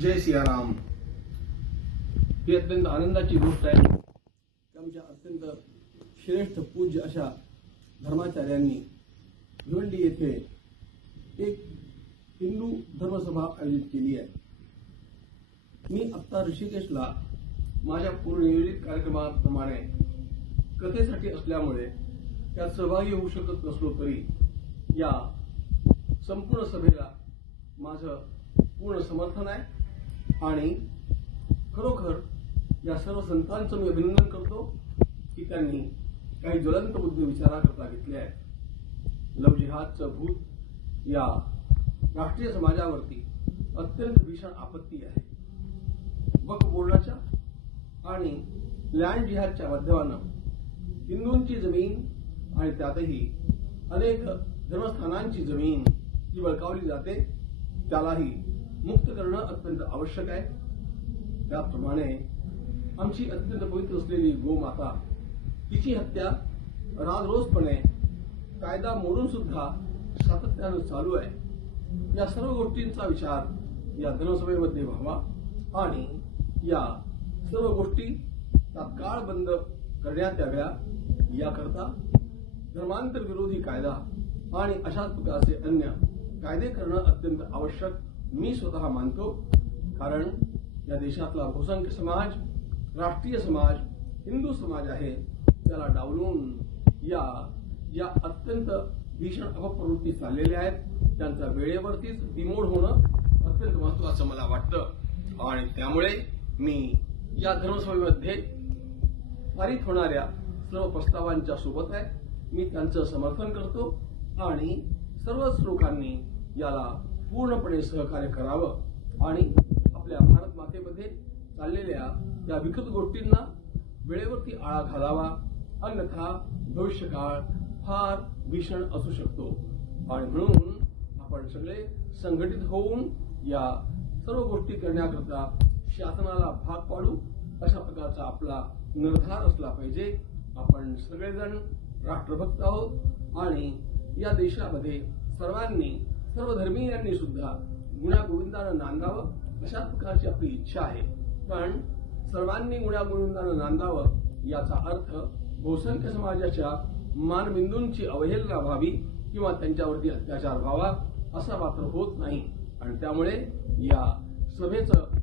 जय सियाराम. ही अत्यंत आनंदाची गोष्ट आहे. आमच्या अत्यंत श्रेष्ठ पूज्य अशा धर्माचार्यांनी भिवंडी येथे एक हिंदू धर्मसभा आयोजित केली आहे. मी आत्ता ऋषिकेशला माझ्या पूर्वनियोजित कार्यक्रमाप्रमाणे कथेसाठी असल्यामुळे त्यात सहभागी होऊ शकत नसलो तरी या संपूर्ण सभेला माझं पूर्ण समर्थन आहे. आणि खरोखर या सर्व संतांचं मी अभिनंदन करतो की त्यांनी काही ज्वलंत मुद्दे विचाराकरता घेतले आहेत. लव जिहादचं भूत या राष्ट्रीय समाजावरती अत्यंत भीषण आपत्ती आहे. वक बोर्डाच्या आणि लँड जिहादच्या माध्यमानं हिंदूंची जमीन आणि त्यातही अनेक धर्मस्थानांची जमीन जी बळकावली जाते त्यालाही मुक्त करणं अत्यंत आवश्यक आहे. त्याप्रमाणे आमची अत्यंत पवित्र असलेली गोमाता तिची हत्या राजरोजपणे कायदा मोडून सुद्धा सातत्यानं चालू आहे. या सर्व गोष्टींचा विचार या धर्मसभेमध्ये व्हावा आणि या सर्व गोष्टी तात्काळ बंद करण्यात याव्या. याकरता धर्मांतर विरोधी कायदा आणि अशाच प्रकारचे अन्य कायदे करणं अत्यंत आवश्यक मी स्वतः मानतो कारण या देशातला बहुसंख्य समाज राष्ट्रीय समाज हिंदू समाज आहे त्याला डावलून या या अत्यंत भीषण अपप्रवृत्ती चाललेल्या आहेत. त्यांचा वेळेवरतीच बिमोड होणं अत्यंत महत्वाचं मला वाटतं. आणि त्यामुळे मी या धर्मसभेमध्ये पारित होणाऱ्या सर्व प्रस्तावांच्या सोबत आहे. मी त्यांचं समर्थन करतो आणि सर्वच लोकांनी याला पूर्णपणे सहकार्य करावं आणि आपल्या भारत मातेमध्ये चाललेल्या त्या विकृत गोष्टींना वेळेवरती आळा घालावा. अन्यथा भविष्यकाळ फार भीषण असू शकतो. आणि म्हणून आपण सगळे संघटित होऊन या सर्व गोष्टी करण्याकरता शासनाला भाग पाडू. अशा प्रकारचा आपला निर्धार असला पाहिजे. आपण सगळेजण राष्ट्रभक्त आहोत आणि या देशामध्ये सर्वांनी सर्व धर्मीयांनी सुद्धा गुण्यागोविंदानं नांदावं अशा प्रकारची आपली इच्छा आहे. पण सर्वांनी गुण्यागोविंदानं नांदावं याचा अर्थ बहुसंख्य समाजाच्या मानबिंदूंची अवहेलना व्हावी किंवा त्यांच्यावरती अत्याचार व्हावा असा मात्र होत नाही. आणि त्यामुळे या सभेचं